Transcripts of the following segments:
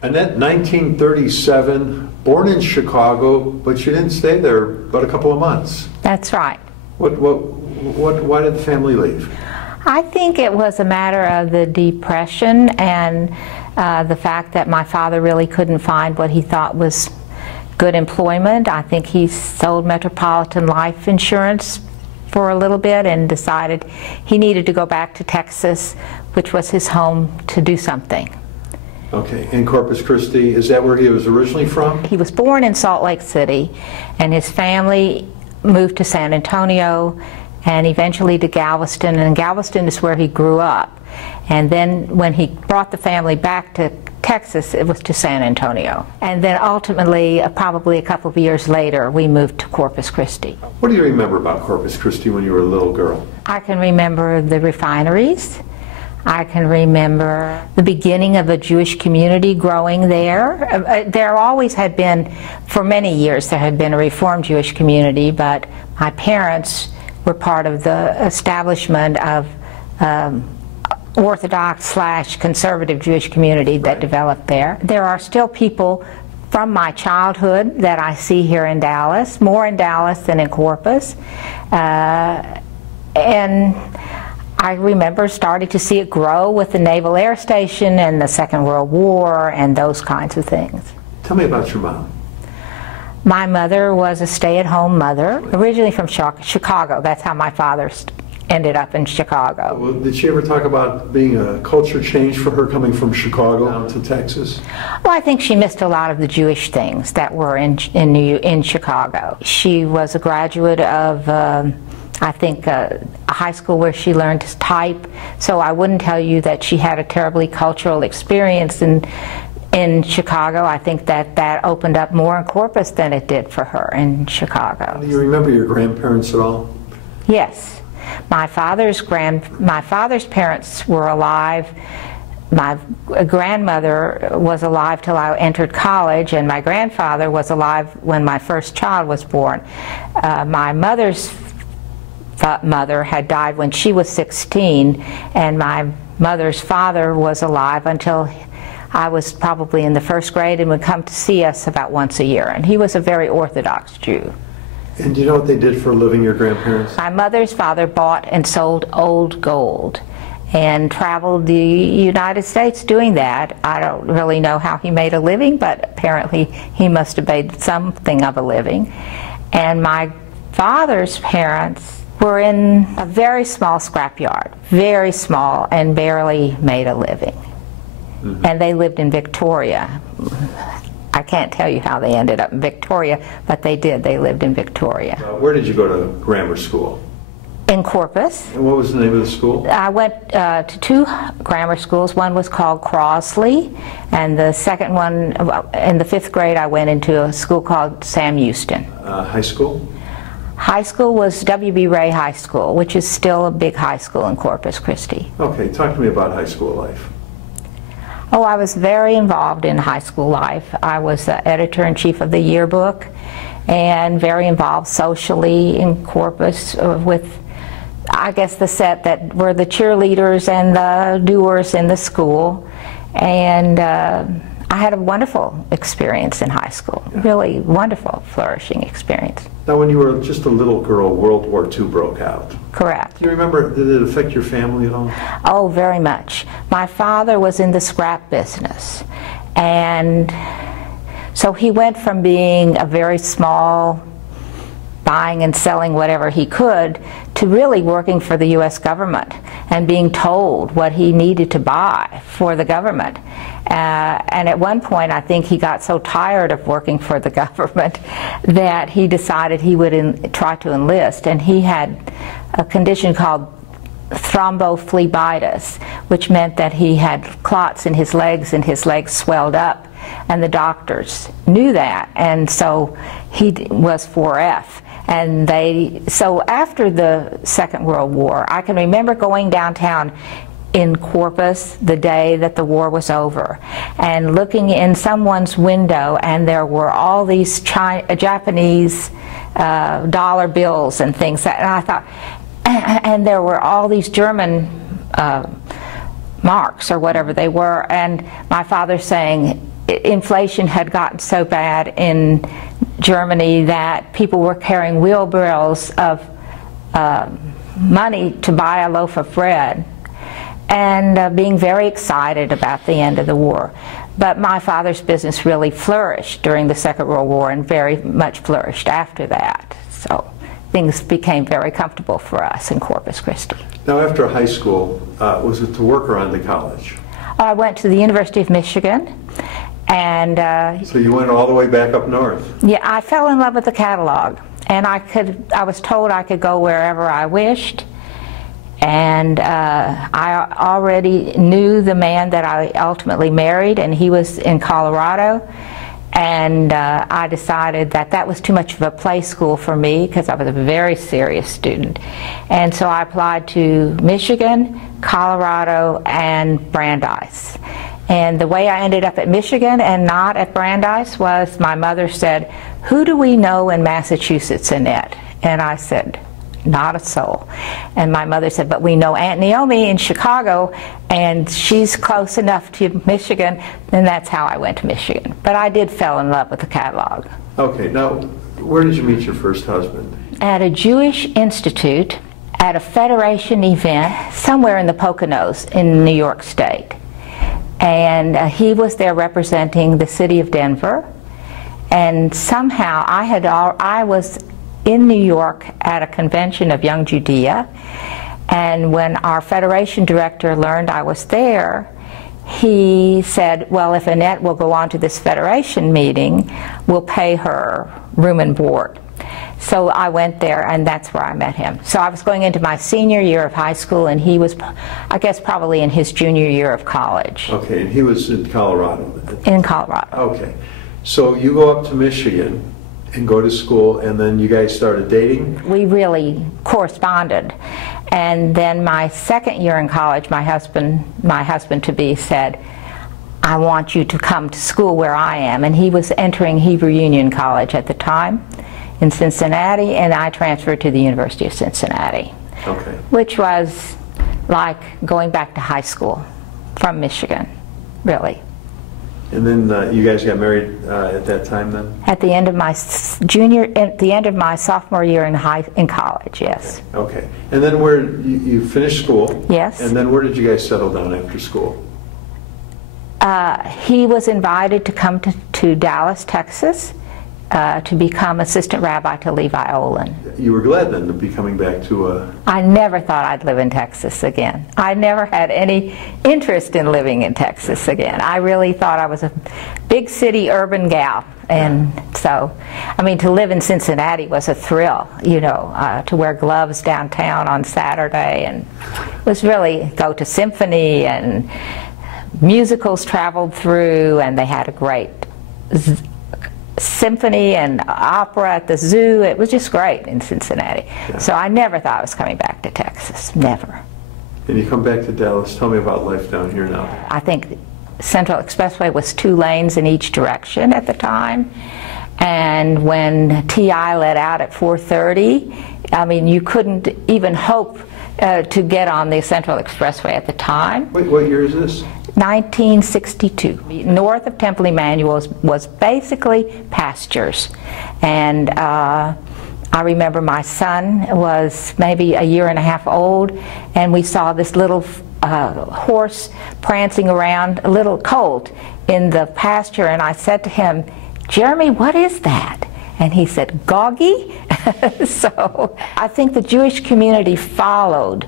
Annette, 1937, born in Chicago, but you didn't stay there but a couple of months. That's right. Why did the family leave? I think it was a matter of the Depression and the fact that my father really couldn't find what he thought was good employment. I think he sold Metropolitan Life Insurance for a little bit and decided he needed to go back to Texas, which was his home, to do something. Okay, in Corpus Christi, is that where he was originally from? He was born in Salt Lake City, and his family moved to San Antonio and eventually to Galveston, and Galveston is where he grew up. And then when he brought the family back to Texas, it was to San Antonio. And then ultimately, probably a couple of years later, we moved to Corpus Christi. What do you remember about Corpus Christi when you were a little girl? I can remember the refineries. I can remember the beginning of a Jewish community growing there. There always had been, for many years, there had been a Reformed Jewish community, but my parents were part of the establishment of Orthodox/conservative Jewish community that developed there. There are still people from my childhood that I see here in Dallas, more in Dallas than in Corpus. And I remember starting to see it grow with the Naval Air Station and the Second World War and those kinds of things. Tell me about your mom. My mother was a stay-at-home mother, originally from Chicago. That's how my father ended up in Chicago. Well, did she ever talk about being a culture change for her coming from Chicago down to Texas? Well, I think she missed a lot of the Jewish things that were in Chicago. She was a graduate of I think a high school where she learned to type, so I wouldn't tell you that she had a terribly cultural experience in Chicago. I think that opened up more in Corpus than it did for her in Chicago. Do you remember your grandparents at all? Yes. My father's parents were alive. My grandmother was alive till I entered college, and my grandfather was alive when my first child was born. My mother's mother had died when she was 16, and my mother's father was alive until I was probably in the first grade and would come to see us about once a year, and he was a very Orthodox Jew. And do you know what they did for a living, your grandparents? My mother's father bought and sold old gold and traveled the United States doing that. I don't really know how he made a living, but apparently he must have made something of a living. And my father's parents were in a very small scrapyard, very small, and barely made a living. Mm-hmm. And they lived in Victoria. I can't tell you how they ended up in Victoria, but they did. They lived in Victoria. Where did you go to grammar school? In Corpus. And what was the name of the school? I went to two grammar schools. One was called Crosley, and the second one, in the 5th grade, I went into a school called Sam Houston. High school? High school was W.B. Ray High School, which is still a big high school in Corpus Christi. Okay, talk to me about high school life. Oh, I was very involved in high school life. I was the editor-in-chief of the yearbook and very involved socially in Corpus with, I guess, the set that were the cheerleaders and the doers in the school. And I had a wonderful experience in high school, really wonderful, flourishing experience. Now, when you were just a little girl, World War II broke out. Correct. Do you remember, did it affect your family at all? Oh, very much. My father was in the scrap business, and so he went from being a very small, buying and selling whatever he could, to really working for the U.S. government and being told what he needed to buy for the government. And at one point, I think he got so tired of working for the government that he decided he would try to enlist, and he had a condition called thrombophlebitis, which meant that he had clots in his legs and his legs swelled up, and the doctors knew that, and so he was 4F. And so after the Second World War, I can remember going downtown in Corpus the day that the war was over and looking in someone's window, and there were all these Japanese dollar bills and things, and I thought, and there were all these German marks or whatever they were, and my father saying, inflation had gotten so bad in Germany that people were carrying wheelbarrows of money to buy a loaf of bread, and being very excited about the end of the war. But my father's business really flourished during the Second World War and very much flourished after that. So things became very comfortable for us in Corpus Christi. Now, after high school, was it to work or on to college? I went to the University of Michigan, and so you went all the way back up north? Yeah, I fell in love with the catalog, and I was told I could go wherever I wished. And I already knew the man that I ultimately married, and he was in Colorado. And I decided that that was too much of a play school for me because I was a very serious student. And so I applied to Michigan, Colorado, and Brandeis. And the way I ended up at Michigan and not at Brandeis was my mother said, "Who do we know in Massachusetts, Annette?" And I said, "Not a soul." And my mother said, "But we know Aunt Naomi in Chicago, and she's close enough to Michigan," and that's how I went to Michigan. But I did fall in love with the catalog. Okay, now, where did you meet your first husband? At a Jewish institute, at a Federation event, somewhere in the Poconos in New York State. And he was there representing the city of Denver. And somehow I was in New York at a convention of Young Judea, and when our Federation director learned I was there, he said, "Well, if Annette will go on to this Federation meeting, we'll pay her room and board." So I went there, and that's where I met him. So I was going into my senior year of high school, and he was, I guess, probably in his junior year of college. Okay, and he was in Colorado? In Colorado. Okay, so you go up to Michigan and go to school, and then you guys started dating? We really corresponded. And then my second year in college, my husband-to-be said, "I want you to come to school where I am." And he was entering Hebrew Union College at the time in Cincinnati, and I transferred to the University of Cincinnati. Okay. Which was like going back to high school from Michigan, really. And then you guys got married at that time then? At the end of my sophomore year in college, yes. Okay. And then where you finished school? Yes. And then where did you guys settle down after school? He was invited to come to Dallas, Texas, to become assistant rabbi to Levi Olin. You were glad then to be coming back to I never thought I'd live in Texas again. I never had any interest in living in Texas again. I really thought I was a big city urban gal. And so, I mean, to live in Cincinnati was a thrill, you know, to wear gloves downtown on Saturday, and it was really go to symphony, and musicals traveled through, and they had a great symphony and opera at the zoo. It was just great in Cincinnati. Yeah. So I never thought I was coming back to Texas, never. And you come back to Dallas. Tell me about life down here now. I think Central Expressway was 2 lanes in each direction at the time, and when TI let out at 4:30, I mean, you couldn't even hope to get on the Central Expressway at the time. Wait, what year is this? 1962. North of Temple Emanu-El was basically pastures, and I remember my son was maybe a year and a half old, and we saw this little horse prancing around, a little colt in the pasture, and I said to him, "Jeremy, what is that?" And he said, "Goggy." So I think the Jewish community followed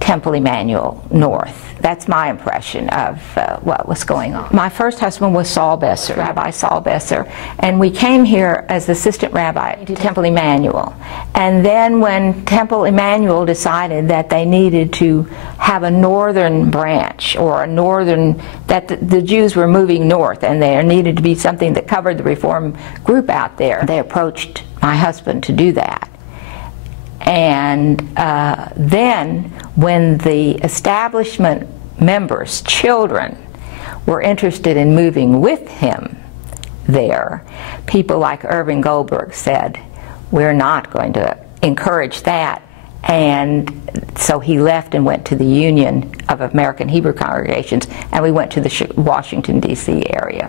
Temple Emanu-El north. That's my impression of what was going on. My first husband was Saul Besser, Rabbi Saul Besser, and we came here as assistant rabbi to Temple Emanu-El. And then when Temple Emanu-El decided that they needed to have a northern branch, or a northern, that the Jews were moving north, and there needed to be something that covered the Reform group out there, they approached my husband to do that. And then when the establishment members' children were interested in moving with him there, people like Irving Goldberg said, "We're not going to encourage that." And so he left and went to the Union of American Hebrew Congregations, and we went to the Washington, D.C. area.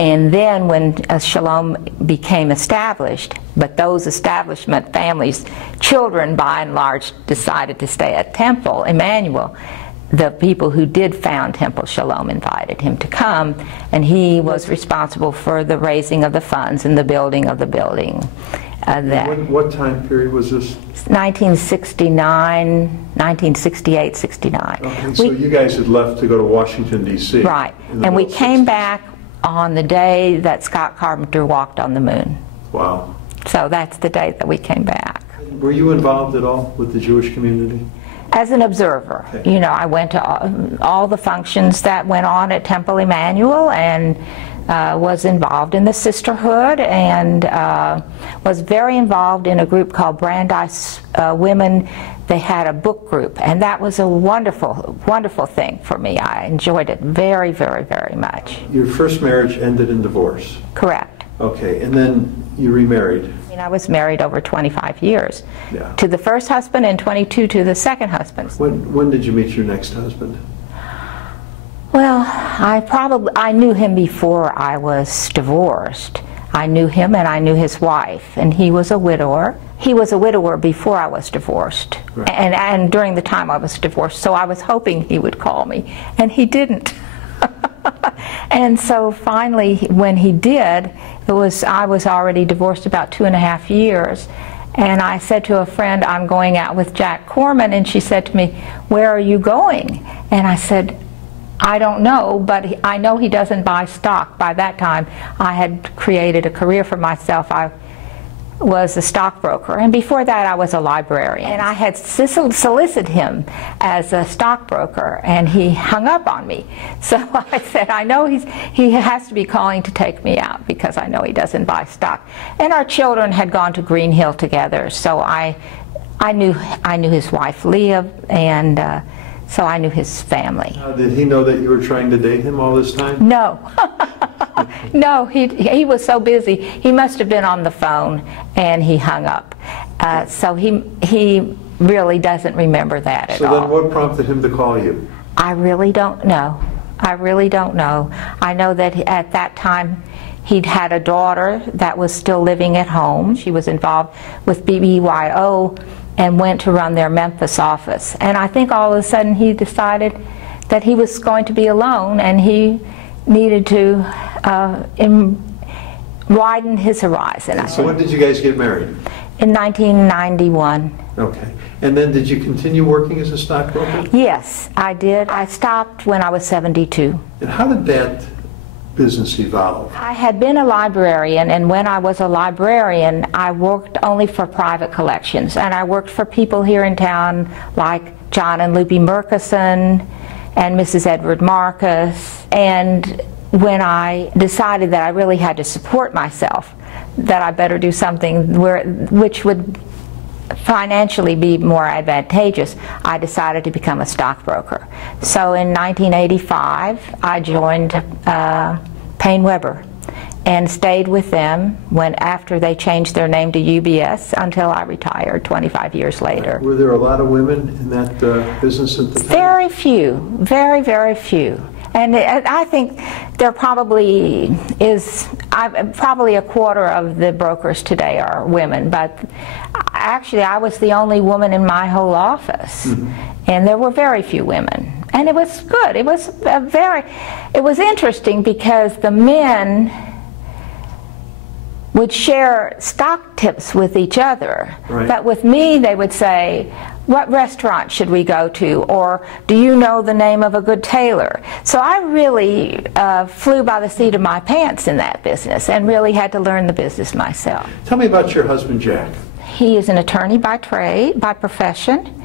And then when Shalom became established, but those establishment families, children by and large decided to stay at Temple Emanu-El, the people who did found Temple Shalom invited him to come, and he was responsible for the raising of the funds and the building of the building. What time period was this? 1969, 1968, 69. Okay, so you guys had left to go to Washington, D.C. Right, and we came back on the day that Scott Carpenter walked on the moon. Wow. So that's the day that we came back. Were you involved at all with the Jewish community? As an observer. Okay. You know, I went to all the functions that went on at Temple Emanu-El, and was involved in the Sisterhood, and was very involved in a group called Brandeis Women. They had a book group, and that was a wonderful, wonderful thing for me. I enjoyed it very, very, very much. Your first marriage ended in divorce? Correct. Okay, and then you remarried? I mean, I was married over 25 years. Yeah. To the first husband and 22 to the second husband. When did you meet your next husband? Well, I knew him before I was divorced. I knew him and I knew his wife, and he was a widower. He was a widower before I was divorced, right. and during the time I was divorced, so I was hoping he would call me, and he didn't. And so finally, when he did, I was already divorced about 2.5 years, and I said to a friend, I'm going out with Jack Corman, and she said to me, where are you going? And I said, I don't know, but I know he doesn't buy stock. By that time, I had created a career for myself. I was a stockbroker, and before that I was a librarian. And I had solicited him as a stockbroker, and he hung up on me. So I said, I know he has to be calling to take me out because I know he doesn't buy stock. And our children had gone to Green Hill together, so I knew his wife Leah, and so I knew his family. Did he know that you were trying to date him all this time? No. No, he was so busy. He must have been on the phone and he hung up. So he really doesn't remember that at all. So then what prompted him to call you? I really don't know. I really don't know. I know that at that time he'd had a daughter that was still living at home. She was involved with BBYO and went to run their Memphis office. And I think all of a sudden he decided that he was going to be alone and he needed to widen his horizon. So when did you guys get married? In 1991. Okay. And then did you continue working as a stockbroker? Yes, I did. I stopped when I was 72. And how did that business evolve? I had been a librarian, and when I was a librarian, I worked only for private collections. And I worked for people here in town like John and Luby Murkison and Mrs. Edward Marcus. And when I decided that I really had to support myself, that I better do something which would financially be more advantageous, I decided to become a stockbroker. So in 1985, I joined Payne Weber and stayed with them after they changed their name to UBS until I retired 25 years later. Were there a lot of women in that business at the time? Very few, very, very few. And I think there probably is, probably a quarter of the brokers today are women, but actually I was the only woman in my whole office. Mm-hmm. And there were very few women. And it was good. It was it was interesting because the men would share stock tips with each other. Right. But with me, they would say, what restaurant should we go to? Or do you know the name of a good tailor? So I really flew by the seat of my pants in that business and really had to learn the business myself. Tell me about your husband, Jack. He is an attorney by trade, by profession,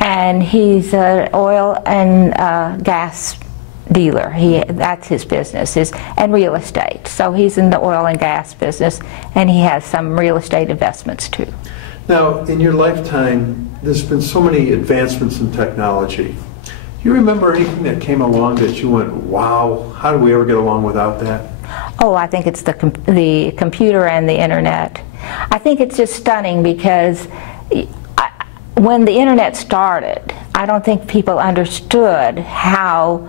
and he's an oil and gas dealer. That's his business, and real estate. So he's in the oil and gas business, and he has some real estate investments too. Now, in your lifetime, there's been so many advancements in technology. Do you remember anything that came along that you went, wow, how did we ever get along without that? Oh, I think it's the computer and the internet. I think it's just stunning because when the internet started, I don't think people understood how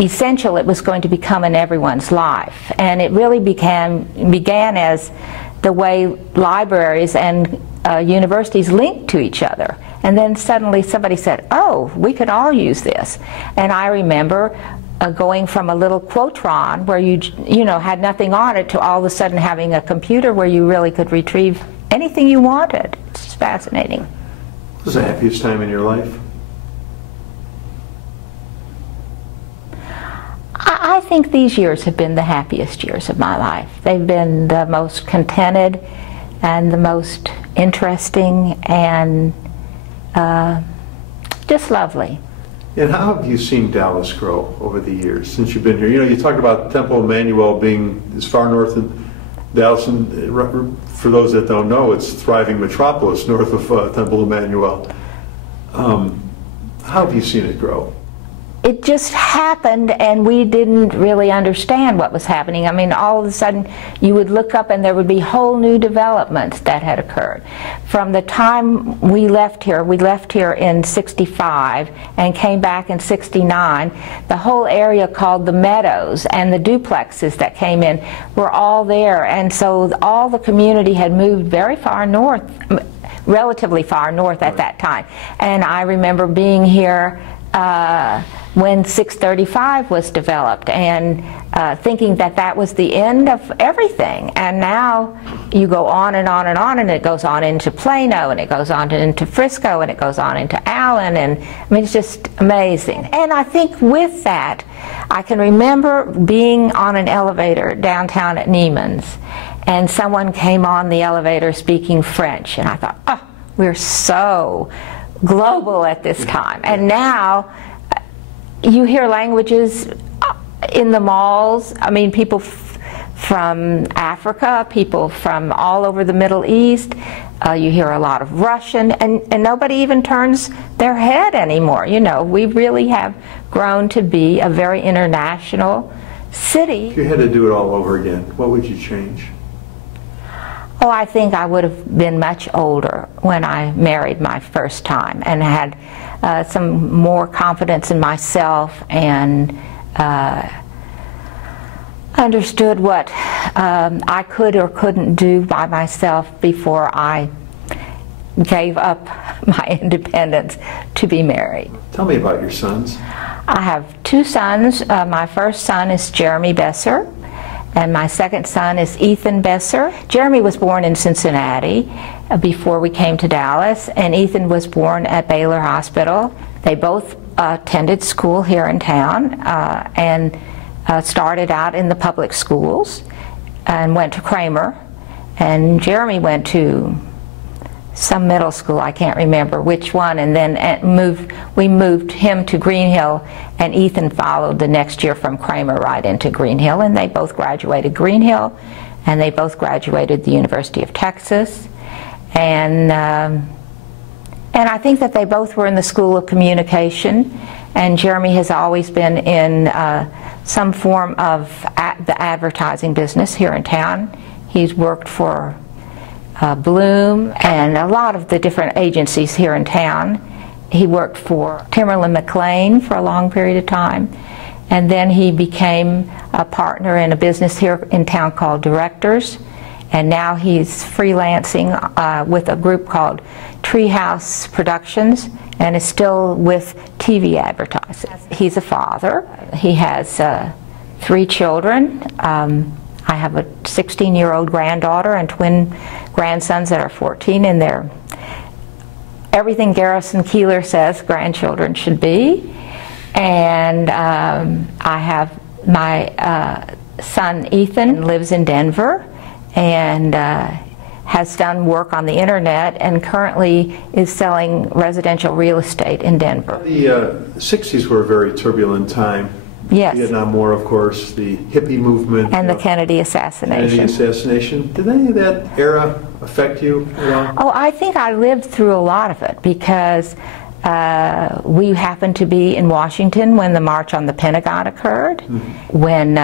essential it was going to become in everyone's life. And it really began as the way libraries and universities linked to each other. And then suddenly somebody said, oh, we could all use this. And I remember going from a little Quotron where you know, had nothing on it, to all of a sudden having a computer where you really could retrieve anything you wanted. It's fascinating. What was the happiest time in your life? I think these years have been the happiest years of my life. They've been the most contented and the most interesting and just lovely. And how have you seen Dallas grow over the years since you've been here? You know, you talked about Temple Emanu-El being as far north in Dallas, and for those that don't know, it's a thriving metropolis north of Temple Emanu-El. How have you seen it grow? It just happened, and we didn't really understand what was happening. I mean, all of a sudden you would look up and there would be whole new developments that had occurred. From the time we left here in '65 and came back in '69, the whole area called the Meadows and the duplexes that came in were all there, and so all the community had moved very far north, relatively far north at that time. And I remember being here when 635 was developed, and thinking that that was the end of everything. And now you go on and on and on, and it goes on into Plano, and it goes on into Frisco, and it goes on into Allen, and I mean, it's just amazing. And I think with that, I can remember being on an elevator downtown at Neiman's, and someone came on the elevator speaking French, and I thought, oh, we're so global at this time. And now you hear languages in the malls. I mean, people from Africa, people from all over the Middle East. You hear a lot of Russian, and nobody even turns their head anymore. You know, we really have grown to be a very international city. If you had to do it all over again, what would you change? Oh, I think I would have been much older when I married my first time, and had some more confidence in myself, and understood what I could or couldn't do by myself before I gave up my independence to be married. Tell me about your sons. I have two sons. My first son is Jeremy Besser, and my second son is Ethan Besser. Jeremy was born in Cincinnati before we came to Dallas, and Ethan was born at Baylor Hospital. They both attended school here in town, and started out in the public schools and went to Kramer. And Jeremy went to some middle school, I can't remember which one, and then we moved him to Green Hill, and Ethan followed the next year from Kramer right into Green Hill, and they both graduated Green Hill, and they both graduated the University of Texas. And I think that they both were in the School of Communication, and Jeremy has always been in some form of the advertising business here in town. He's worked for Bloom and a lot of the different agencies here in town. He worked for Timberland McLean for a long period of time, and then he became a partner in a business here in town called Directors, and now he's freelancing with a group called Treehouse Productions, and is still with TV advertising. He's a father. He has 3 children. I have a 16-year-old granddaughter and twin grandsons that are 14, and they're everything Garrison Keillor says grandchildren should be. And I have my son Ethan lives in Denver, and has done work on the internet, and currently is selling residential real estate in Denver. The 60s were a very turbulent time. Yes. Vietnam War, of course, the hippie movement. And the Kennedy assassination. Kennedy assassination. Did any of that era affect you at all? Oh, I think I lived through a lot of it, because we happened to be in Washington when the March on the Pentagon occurred, when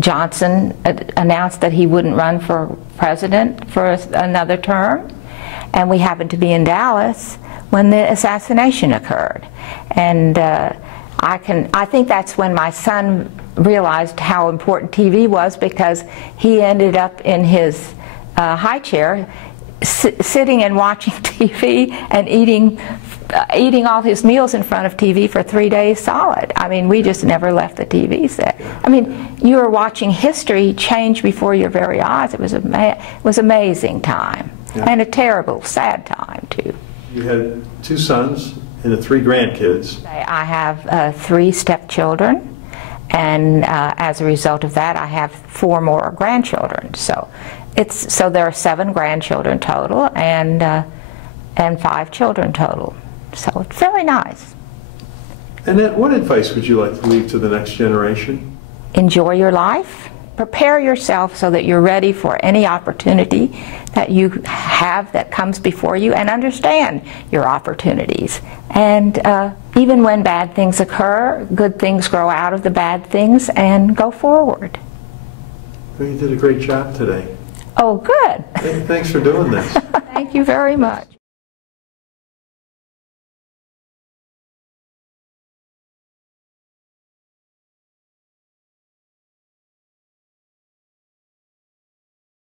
Johnson announced that he wouldn't run for president for another term, and we happened to be in Dallas when the assassination occurred. And I think that's when my son realized how important TV was, because he ended up in his high chair sitting and watching TV and eating all his meals in front of TV for 3 days solid. I mean, we just never left the TV set. I mean, you were watching history change before your very eyes. It was amazing time, and a terrible, sad time too. You had 2 sons and 3 grandkids. I have 3 stepchildren, and as a result of that, I have 4 more grandchildren. So there are 7 grandchildren total, and 5 children total. So it's very nice. Annette, what advice would you like to leave to the next generation? Enjoy your life. Prepare yourself so that you're ready for any opportunity that you have that comes before you, and understand your opportunities. And even when bad things occur, good things grow out of the bad things, and go forward. Well, you did a great job today. Oh, good. Thanks for doing this. Thank you very much.